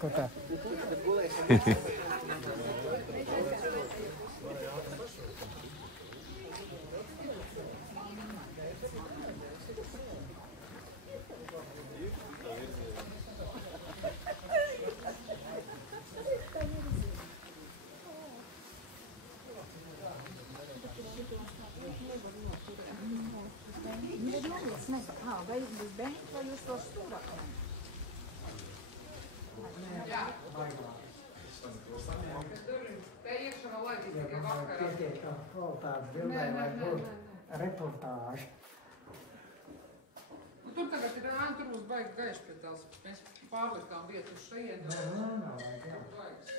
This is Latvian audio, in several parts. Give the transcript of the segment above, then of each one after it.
Ko tā? Vai jūs to stūrākam? Jā. Te iekšā vēl laikīt tikai vakarā. Tikai tā kvalitātes bildē, lai būtu reportāži. Tur tagad ir ēna, tur mums baigi gaiši pēc tās. Mēs pārlikām vietu uz šajien. Nav vajag, jā.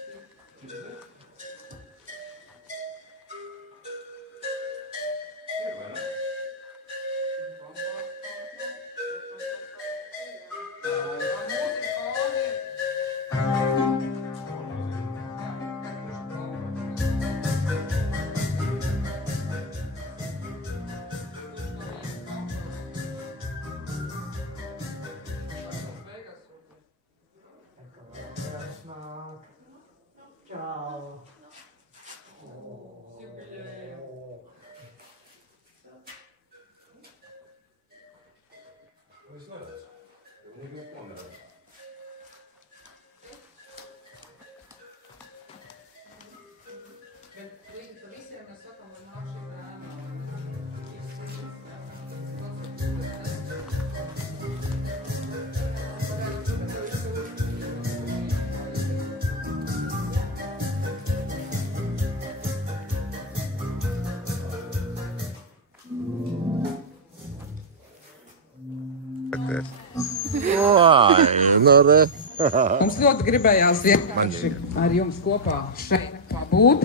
Mums ļoti gribējās vienkārši ar jums kopā šeit pabūt.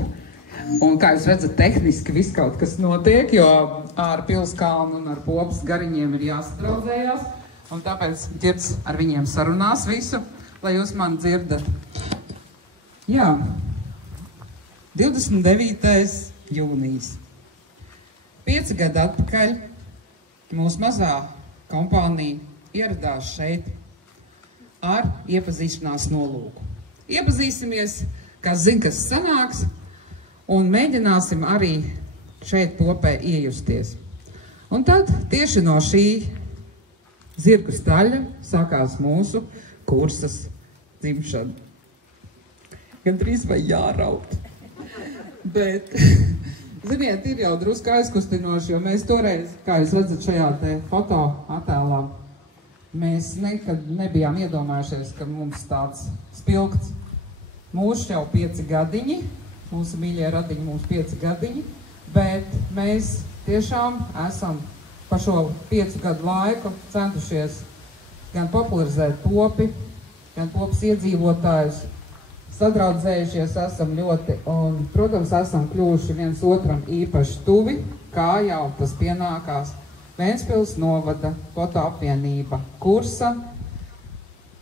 Un, kā jūs redzat, tehniski viss kaut kas notiek, jo ar Pilskalnu un ar Popas gariņiem ir jāsadraudzējās. Un tāpēc Ģirds ar viņiem sarunās visu, lai jūs mani dzirdat. Jā, 29. jūnijas. 5 gadu atpakaļ mūsu mazā kompānija ieradās šeit ar iepazīšanās nolūku. Iepazīsimies, kas zina, kas sanāks, un mēģināsim arī šeit Popē iejusties. Un tad tieši no šī zirgu staļa sākās mūsu kursas dzimšana. Gan drīz vai jāraut. Bet, ziniet, ir jau drusku aizkustinoši, jo mēs toreiz, kā jūs redzat šajā te foto attēlā, mēs nekad nebijām iedomājušies, ka mums tāds spilgts mūžs jau 5 gadiņi, mūsu mīļie radiņi mums 5 gadiņi, bet mēs tiešām esam pa šo 5 gadu laiku centušies gan popularizēt Popi, gan Popas iedzīvotājus, sadraudzējušies esam ļoti un, protams, esam kļuvuši viens otram īpaši tuvi, kā jau tas pienākās. Ventspils novada foto apvienība kursa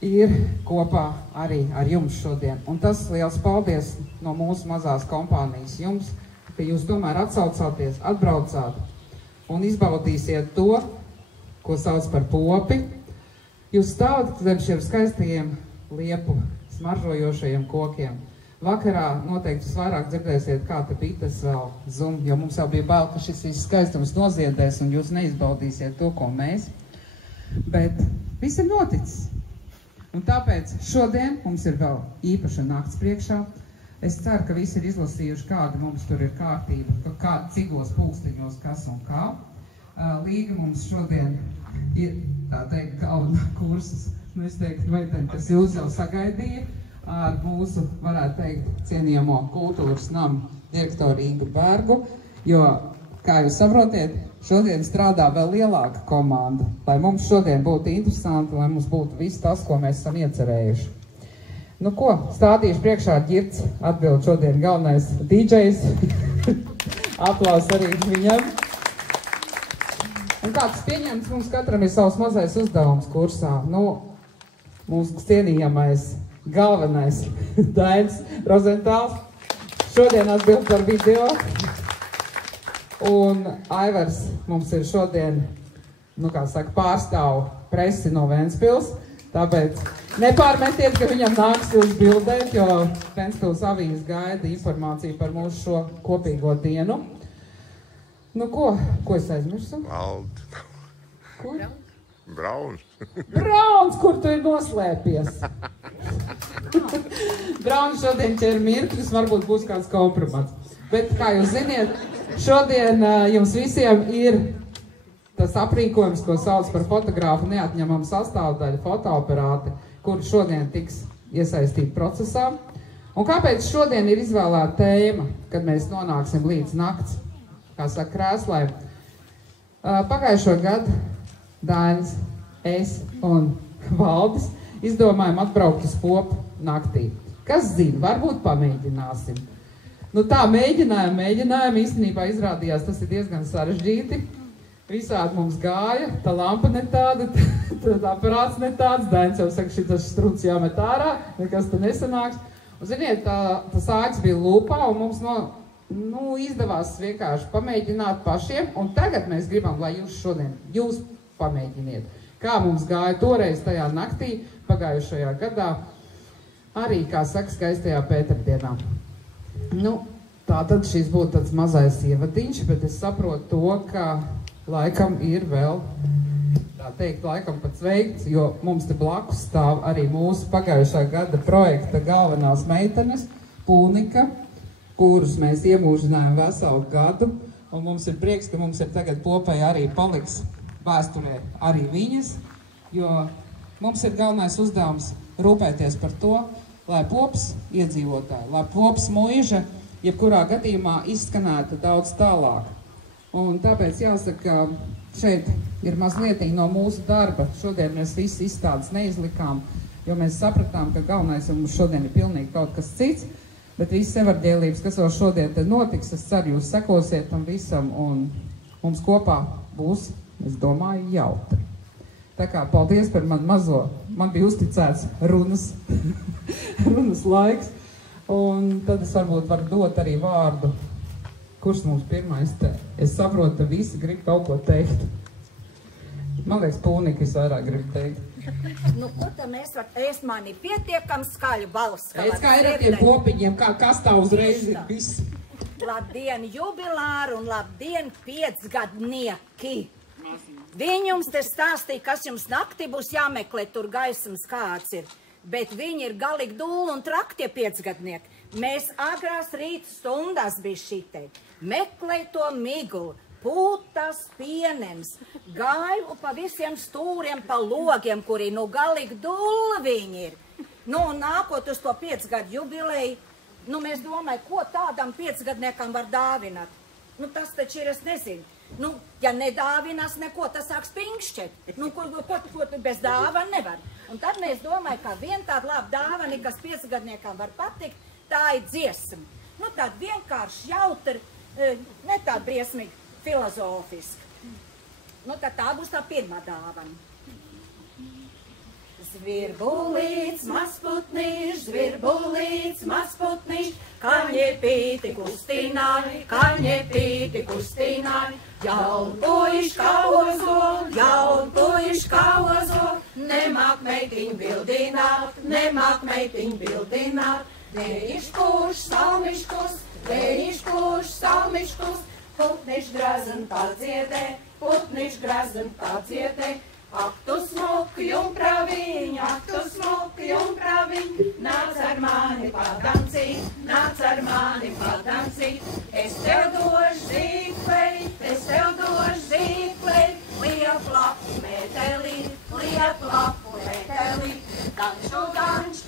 ir kopā arī ar jums šodien. Un tas liels paldies no mūsu mazās kompānijas jums, ka jūs tomēr atsaucāties, atbraucāt un izbaudīsiet to, ko sauc par Popi. Jūs stāvat zem šiem skaistajiem liepu smaržojošajiem kokiem. Vakarā noteikti jūs vairāk dzirdēsiet, kā te bites vēl zum, jo mums jau bija bail, ka šis viss skaistums noziedēs un jūs neizbaudīsiet to, ko mēs. Bet viss ir noticis. Un tāpēc šodien mums ir vēl īpaša nakts priekšā. Es ceru, ka visi ir izlasījuši, kāda mums tur ir kārtība, kāda cigos pulkstiņos, kas un kā. Līga mums šodien ir, tā teikt, galvenā kursas. Nu, es teiktu, meiteni, kas jūs jau sagaidīja ar mūsu, varētu teikt, cienījamo kultūras namu direktoru Ingu Bergu, jo, kā jūs saprotiet, šodien strādā vēl lielāka komanda, lai mums šodien būtu interesanti, lai mums būtu viss tas, ko mēs esam iecerējuši. Nu ko, stādīšu priekšā Ģirds, atbild šodien galvenais DJs, aplaus arī viņam. Un kāds pieņemts, mums katram ir savs mazais uzdevums kursā. Nu, mūsu cienījamais galvenais Dainis Rozentāls šodien atbild par video. Un Aivars mums ir šodien, nu kā saka, pārstāv presi no Ventspils. Tāpēc Nepārmetiet, ka viņam nāks jūs bildēt, jo Ventspils avīzes gaida informāciju par mūsu šo kopīgo dienu. Nu ko es aizmirsu? Valdi. Kur? Brauns. Brauns, kur tu ir noslēpies? Brauns šodien ķer mirkļus, varbūt būs kāds kompromats. Bet, kā jūs ziniet, šodien jums visiem ir tas aprīkojums, ko sauc par fotogrāfu neatņemamu sastāvdaļu, fotoaparāti, kur šodien tiks iesaistīti procesā. Un kāpēc šodien ir izvēlēta tēma, kad mēs nonāksim līdz nakts, kā saka, krēslai? Pagājušo gadu Dainis, es un Valdis izdomājam atbraukt uz Popu naktī. Kas zina, varbūt pamēģināsim. Nu tā, mēģinājām, īstenībā izrādījās, tas ir diezgan sarežģīti. Visādi mums gāja, tā lampa ne tāda, tā aparāts ne tāds, Dainis jau saka, šitas struts jāmet ārā, nekas te nesanāks. Un ziniet, tas āķis bija lūpā, un mums izdevās vienkārši pamēģināt pašiem, un tagad mēs gribam, lai jūs pamēģiniet. Kā mums gāja toreiz tajā naktī, pagājušajā gadā, arī, kā saka, skaistajā Pēterdienā. Nu, tātad šis būtu tāds mazais ievadiņš, bet es saprotu to, ka laikam ir vēl, tā teikt, laikam pat sveikts, jo mums te blakus stāv arī mūsu pagājušā gada projekta galvenās meitenes, Pūnika, kurus mēs iemūžinājām veselu gadu, un mums ir prieks, ka mums ir tagad Popai arī paliks vēsturē arī viņas, jo mums ir galvenais uzdevums rūpēties par to, lai Popas iedzīvotāji, lai Popas muiža, jebkurā gadījumā izskanētu daudz tālāk. Un tāpēc jāsaka, šeit ir mazliet no mūsu darba. Šodien mēs visi izstādes neizlikām, jo mēs sapratām, ka galvenais mums šodien ir pilnīgi kaut kas cits, bet visas evaņģēlības, kas vēl šodien te notiks, es ceru, jūs sekosiet tam visam, un mums kopā būs, es domāju, jautri. Tā kā paldies par man mazo, man bija uzticēts runas laiks, un tad es varbūt varu dot arī vārdu. Kurš mums pirmais te? Es saprotu, ka visi grib kaut ko teikt. Man liekas, Pūnika visvairāk grib teikt. Nu, ko tad mēs varam? Es man ir pietiekams skaļu balss. Pēc kā ir ar tiem popiņiem, kas tā uzreiz ir viss? Labdien, jubilāri un labdien, 5gadnieki! Viņi jums te stāstīja, kas jums naktī būs jāmeklē, tur gaismas kāds ir. Bet viņi ir galīgi dūli un traktie 5gadnieki. Mēs agrās rīta stundās bija šitai. Meklē to miglu, putas, pienems, gailu pa visiem stūriem, pa logiem, kuri galīgi dūli viņi ir. Nu, nākot uz to 5gadu jubileju, mēs domājam, ko tādam 5gadniekam var dāvināt. Nu, tas taču ir, es nezinu. Nu, ja nedāvinās neko, tas sāks pinkšķet. Nu, ko bez dāvana nevar. Un tad mēs domājam, ka viena tāda laba dāvana, kas 5gadniekam var patikt, tā ir dziesma. Nu, tāda vienkārši jautri, ne tāda briesmīgi filozofiska. Nu, tad tā būs tā pirmā dāvana. Zvirbulīts, mazputniš, zvirbulīts, mazputniš, kaņepīti kustināj, jaunpuiš kā ozo, nemāk meitiņu bildināt, Vējiškuš salmiškus, putniš grazen padziedē, ak tu smuki un praviņ, nāc ar mani padancīt, es tev došu zīklei, liep lapu mētelī, danču danč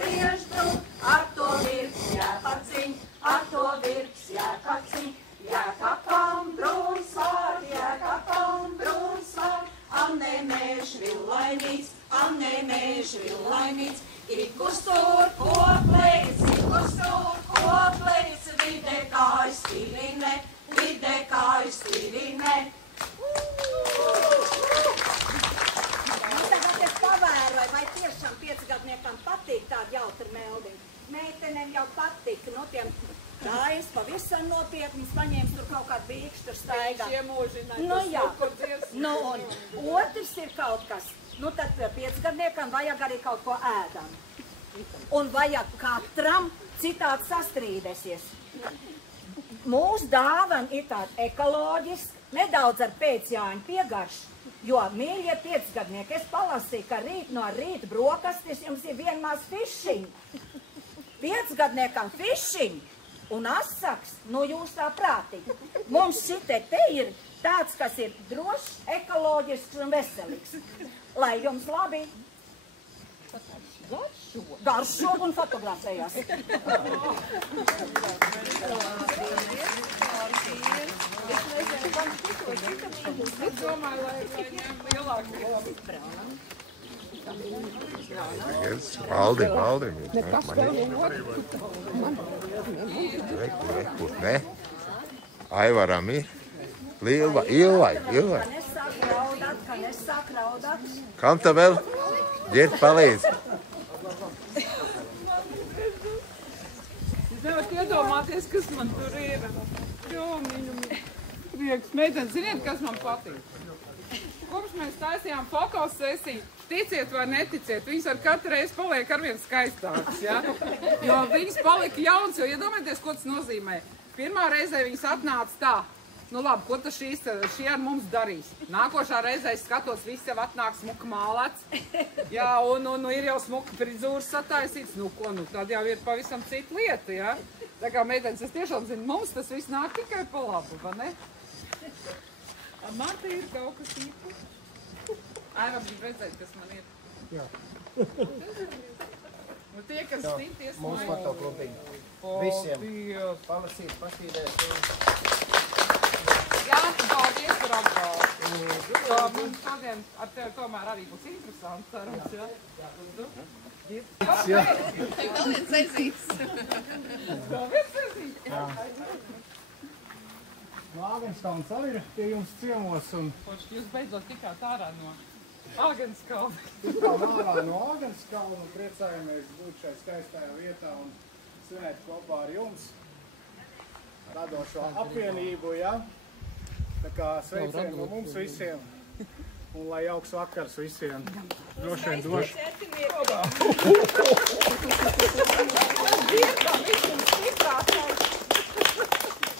prieždu, ar to virks jāpaciņ, jākapam brūnsvār, annēmēš villainīts, ikus tur koplēts, vidē kāju stīvine. Nu, tagad es pavēroju, vai tiešām 5gadniekam patīk tāda jautra meldiņa. Meitenēm jau patīk, nu tiem dājas pavisam nopietnis, paņēmis tur kaut kādu bīkšu, tur staigā. Nu jā, nu un otrs ir kaut kas. Nu tad 5-gadniekam vajag arī kaut ko ēdam. Un vajag katram citādi sastrīdēsies. Mūsu dāvana ir tāda ekoloģiska, nedaudz ar pēcjāņu piegaršu, jo, mīļie 5-gadnieki, es palasīju, ka rīt no rīta brokastis jums ir vienmās fišiņi. 5-gadniekam fišiņi un asaks, nu jūs tā prātīgi. Mums šitie te ir tāds, kas ir drošs, ekoloģisks un veselīgs. Lai jums labi garšo un fotografējās. Es domāju, lai ņem lielāku Valdim. Nekas tev Ne? Aivaram ir. Ilvai. Ka nesāk raudāt. Kam tā vēl? Ģert palīdz. Jūs nevarat iedomāties, kas man tur ir. Jo, mīļumi. Prieks. Meitenes, ziniet, kas man patīk? Kopš mēs taisījām fotosesiju, ticiet vai neticiet, viņas ar katru reizi paliek arvien skaistākas, ja? Jo viņas palika jauns, jo iedomājieties, ko tas nozīmē. Pirmā reizē viņas atnāca tā. Nu labi, ko tas šī ar mums darīs? Nākošā reizē es skatos, viss jau atnāk smuka mālēts. Jā, un ir jau smuka frizūras sataisīts. Nu ko, nu tad jau ir pavisam cita lieta, jā? Tā kā meitenes, es tiešām zinu, mums tas viss nāk tikai pa labu, va ne? Man te ir kaut kas īpašs. Aivar grib redzēt, kas man ir. Jā. Nu tie, kas stīties Mūsu fotoklubiņu. Visiem. Palasīt, pašķīdēt. Jā, paldies par apbalstu. Mums šodien ar tevi tomēr arī būs interesants, cerams, jā? Jā. Vēl viens aizīts. Jā. Āgenskalns arī ir pie jums ciemos un... Jūs beidzot tikāt ārā no Āgenskalna. Tikām ārā no Āgenskalna un priecājamies būt šai skaistajā vietā un svinēt kopā ar jums radošo apvienību, ja? Tā kā sveicieni no mums visiem un lai jauks vakars visiem. Droši vien došu.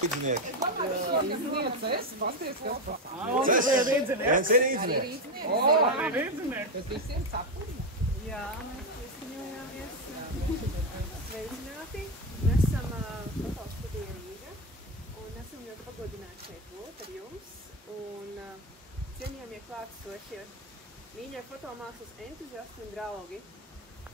Rīdzinieki. Pasties, kas pa... Viens ir rīdzinieks. Bet visiem cepuri? Jā, mēs pieskaņojāmies. Sveicināti. Mēs esam fotostudija Rīga un esam ļoti pagodināti šeit būt ar jums. Un cienījamie klātesošie, mīļie fotomākslas entuziasti un draugi.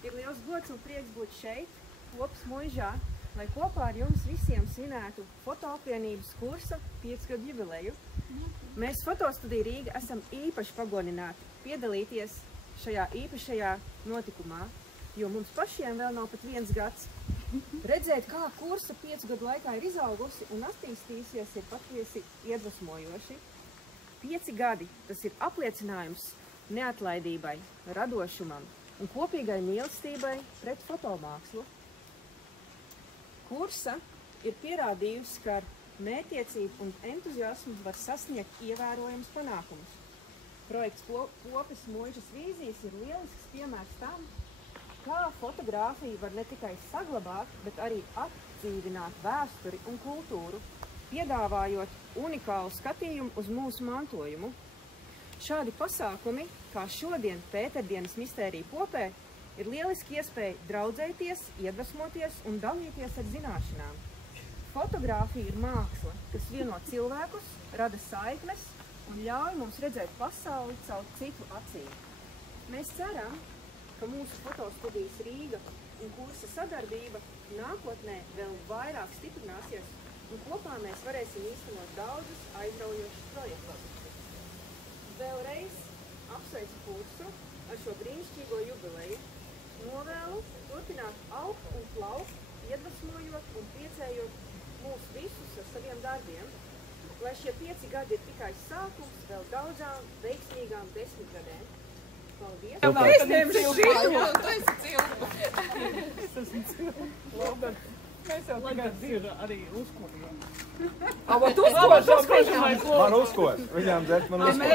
Ir liels gods un prieks būt šeit, Kopas Muižā, lai kopā ar jums visiem svinētu fotoapvienības kursa 5-gadu jubileju. Mēs Fotostudija Rīga esam īpaši pagodināti piedalīties šajā īpašajā notikumā, jo mums pašiem vēl nav pat 1 gads. Redzēt, kā kursa 5 gadu laikā ir izaugusi un attīstījusies, ir patiesi iedvesmojoši. 5 gadi, tas ir apliecinājums neatlaidībai, radošumam un kopīgai mīlestībai pret fotomākslu. Kursa ir pierādījusi, ka ar mērķtiecību un entuziasmu var sasniegt ievērojamus panākumus. Projekts Kopas Muižas vīzijas ir lielisks piemērs tam, kā fotogrāfija var ne tikai saglabāt, bet arī atdzīvināt vēsturi un kultūru, piedāvājot unikālu skatījumu uz mūsu mantojumu. Šādi pasākumi, kā šodien Pēterdienas mistērija Popē, ir lieliski iespēja draudzēties, iedvesmoties un dalīties ar zināšanām. Fotogrāfija ir māksla, kas vieno cilvēkus, rada saiknes un ļauj mums redzēt pasauli caur citu acīm. Mēs ceram, ka mūsu fotostudijas Rīga un kursa sadarbība nākotnē vēl vairāk stiprināsies un kopā mēs varēsim īstenot daudzus aizraujošus projektus. Vēlreiz apsveicu kursu ar šo brīnišķīgo jubileju. Novēlu turpināt augt un plaukt, iedvesmojot un priecējot mūs visus ar saviem darbiem, lai šie 5 gadi ir tikai sākums vēl daudzām veiksmīgām 10 gadēm. Paldies! Es ņemšu šito! Tu esi cilpa! Es esmu cilpa. Mēs jau Tagad ir arī uzkošana. Avot uzkošana vai ko? Man uzkoš. Viņām dzert man uzkoš.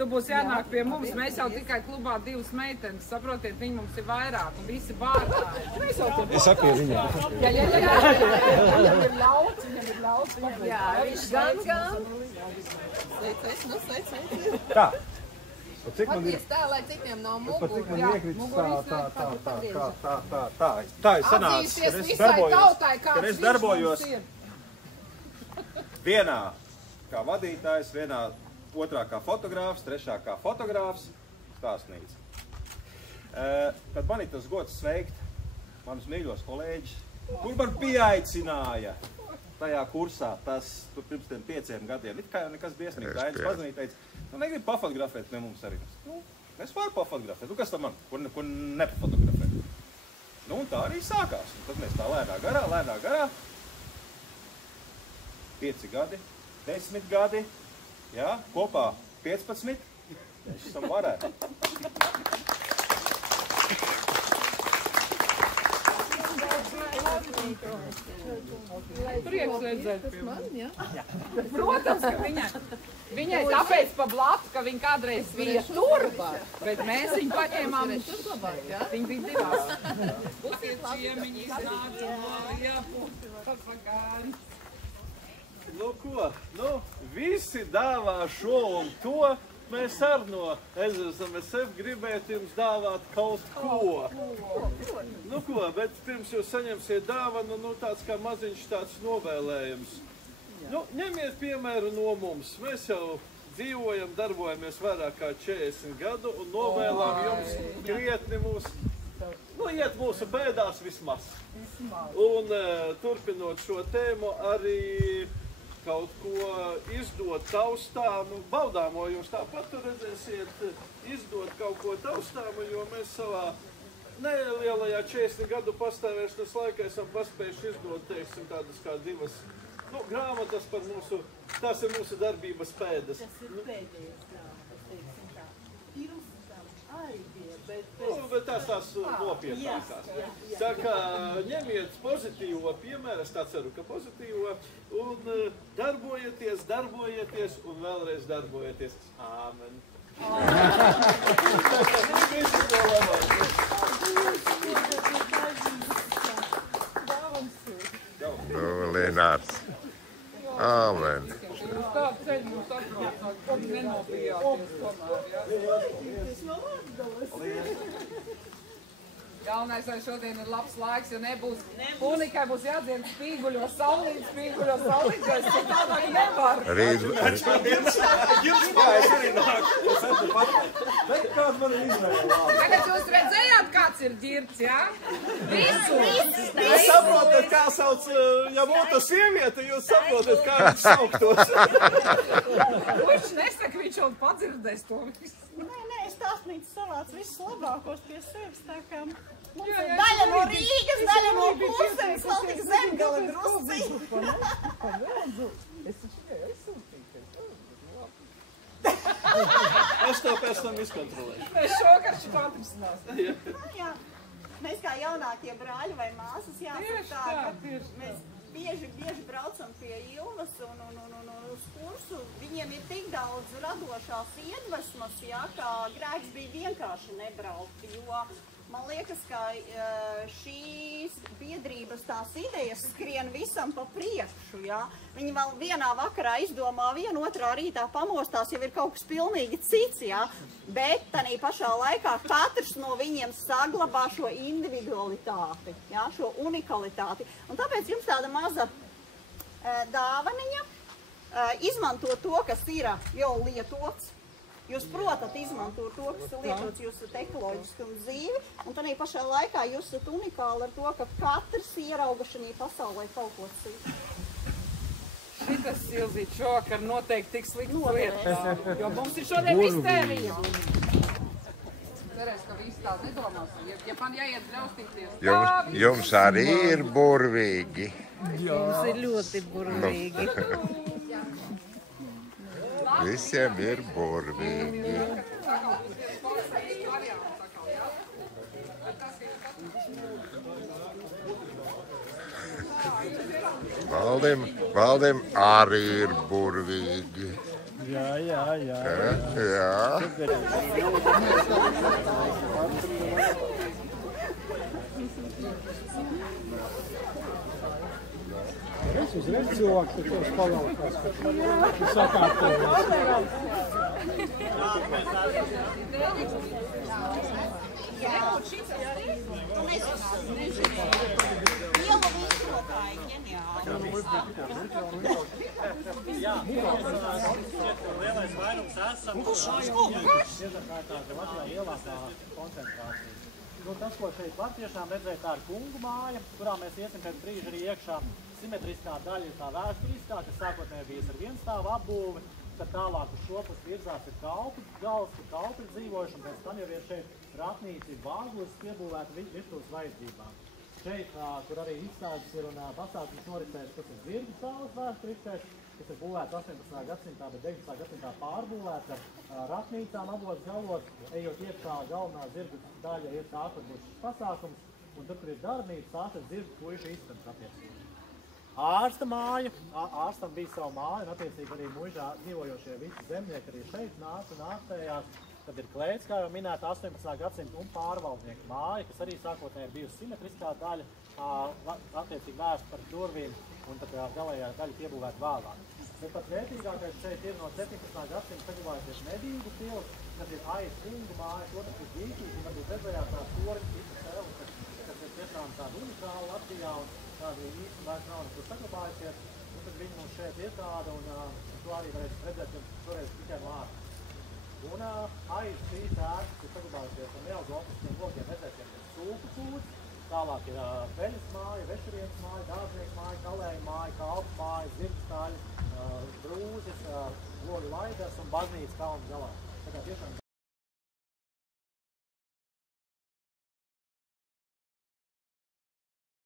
Tu būs jānāk pie mums, mēs jau tikai klubā 2 meitenes, saprotiet, viņi mums ir vairāk un visi bārtāji. Es saku viņam. Viņam ir ļauts. Jā, viņš gan. Tā. Pat cik man ir? Paties tā, lai citiem nav Pat muguri. cik man iekritis tā ir sanācis, Atzīsties visai tautai, kad kāds es viņš darbojos mums ir. vienā kā vadītājs, otrā kā fotogrāfs, trešā kā fotogrāfs, stāstnīca. Kad man ir tas gods sveikt manus mīļos kolēģis, kur man pieaicināja tajā kursā, tas tur pirms tiem 5 gadiem, it kā jau nekas briesmīgi, Dainis pazvanīja, teica, nu negribu pafotografēt pie mums arī. Nu, es varu pafotografēt, nu kas tam man, ko nepafotografēt. Nu un tā arī sākās, un tad mēs tā lēnā garā, 5 gadi, 10 gadi, jā, kopā 15, mēs esam varēti. Prieks redzēt pie mums. Protams, ka viņai tāpēc pa blatu, ka viņa kādreiz bija tur, bet mēs viņu paņēmām, viņa bija divās. Būsiet ciemiņi, iznāca no Liepu, papagāni. Nu ko, visi dāvā šo un to, mēs ar no SMSF gribētu jums dāvāt kaut ko. Nu ko, bet pirms jūs saņemsiet dāvanu, tāds kā maziņš tāds novēlējums. Nu, ņemiet piemēru no mums. Mēs jau dzīvojam, darbojamies vairāk kā 40 gadu un novēlām jums krietni iet mūsu pēdās vismaz. Un turpinot šo tēmu arī kaut ko izdot taustāmu, baudāmo jūs tāpat redzēsiet, izdot kaut ko taustāmu, jo mēs savā nelielajā 40 gadu pastāvēšanas laikā esam paspējuši izdot, teiksim, tādas kā 2 grāmatas par tās ir mūsu darbības pēdas. Tas ir pēdējais grāmatas, teiksim tā. Pirms tam arī bija, bet tās nopietnākās. Tā kā ņemiet pozitīvo piemēru, es tā ceru, ka pozitīvo, un darbojieties un vēlreiz darbojieties. Āmen. Lenārds. Āmen. Uz tādu ceļu mums atbraucāt, kad nenobijāties tomēr, jā? Galvenais, vai šodien ir labs laiks, jo nebūs Unikai būs jādzien spīguļo saulīt, jo es citādāk nevaru. Ģirspājas arī nāk. Kāds man ir izvēle? Tagad jūs redzējāt, kāds ir ģirts, jā? Jūs saprotat, kā sauc, ja būtu sieviete, jūs saprotat, kā viņš sauktos. Viņš nesaka, viņš jau padzirdēs to visu. Nē, stāstnīca savāc visus labākos pie sevis, tā kā mums ir daļa no Rīgas, daļa no Kurzemes, vēl tik Zemgala drusciņi. Es to pēc tam izkontrolēšu. Mēs šokarši patrisinās. Jā, mēs kā jaunākie brāļi vai māsas jāsaka tā, ka mēs bieži braucam pie Ilvas un uz kursu. Viņiem ir tik daudz radošās iedvesmas, jā, kā grēks bija vienkārši nebraukt, jo man liekas, ka šīs biedrības tās idejas skrien visam pa priekšu, jā. Viņi vēl vienā vakarā izdomā vienu, otrā rītā pamostās, jau ir kaut kas pilnīgi cits, jā. Bet tanī pašā laikā katrs no viņiem saglabā šo individualitāti, jā, šo unikalitāti. Un tāpēc jums tāda maza dāvaniņa, izmantot to, kas ir jau lietots. Jūs protat izmantot to, kas ir lietots, jūs esat ekoloģiski un dzīvi, un tanī pašā laikā jūs esat unikāli ar to, ka katrs ierauga šajā pasaulē kaut ko citu. Šitas Silzīt šovakar noteikti tik slikts lietas, jo mums ir šodien mistērija. Cerēs, ka visi tā nedomās, ja man jāiet ļaustīties. Jums arī ir burvīgi. Mums ir ļoti burvīgi. Visiem ir burvīgi. Valdim arī ir burvīgi. Jā. Jā. Es uzreiz cilvēku, ka tos palaukās, ka sakārtojas. Lielais vairums esam ielākā koncentrācija. Tas, ko šeit var tiešām redzēt, tā ir kungu māja, kurā mēs iesim pēc brīža arī iekšā. Simetriskā daļa ir tā vēsturiskā, kas sākotnēji bijis ar vienstāvu apbūvi, tad tālāk uz šo pusi virzās ir kalpu gals, kur kalpi ir dzīvojuši, un pēc tam jau ir šeit ratnīca, ir vāglis piebūvēta virtuves vajadzībām. Šeit, kur arī izstādes ir un pasākums noritēs, tas ir zirgu salas vēsturiskais, kas ir būvēts 18. gadsimtā, bet 19. gadsimtā pārbūvēts ar ratnīcām abos galos, ejot iekšā galvenā zirgu daļa ir tā, kur būs šis pasākums, un tur, kur ir darbnīca, tā ir zirgu puišu istabas attiecīgi. Ārsta māja, ārstam bija savu māju, un attiecīgi arī muižā dzīvojošie visi zemnieki arī šeit nāca un ārstējās. Tad ir klēts, kā jau minēta, 18. gadsimta un pārvaldnieku māja, kas arī sākotnēji ir bijusi simetriskā daļa, attiecīgi vērsta par durvīm, un tad galējā daļa piebūvēta vēlāk. Bet pats vērtīgākais šeit ir no 17. gadsimta saglabājusies medību pils, tad ir aiz kungu māja, otrs ir dīķīs, un varbūt redzējāt tās toris, kas ir tiešām tāda unikāla Latvijā, un tāda īsti vairs nav nekur saglabājusies, un tad viņi mums šeit ir tāda, un to arī varēs redzēt, ka toreiz tikai no ārpus. Un aiz šīs ēkas ir saglabājusies un nedaudz optiskiem logiem redzētiem ir sūku kūts, tālāk ir peļas māja, vešurienas māja, dārznieku māja, kalēja māja, kalpu māja, zirgstaļi, brūzes, logu laidas un baznīca kalnu galā. Tā kā tiešām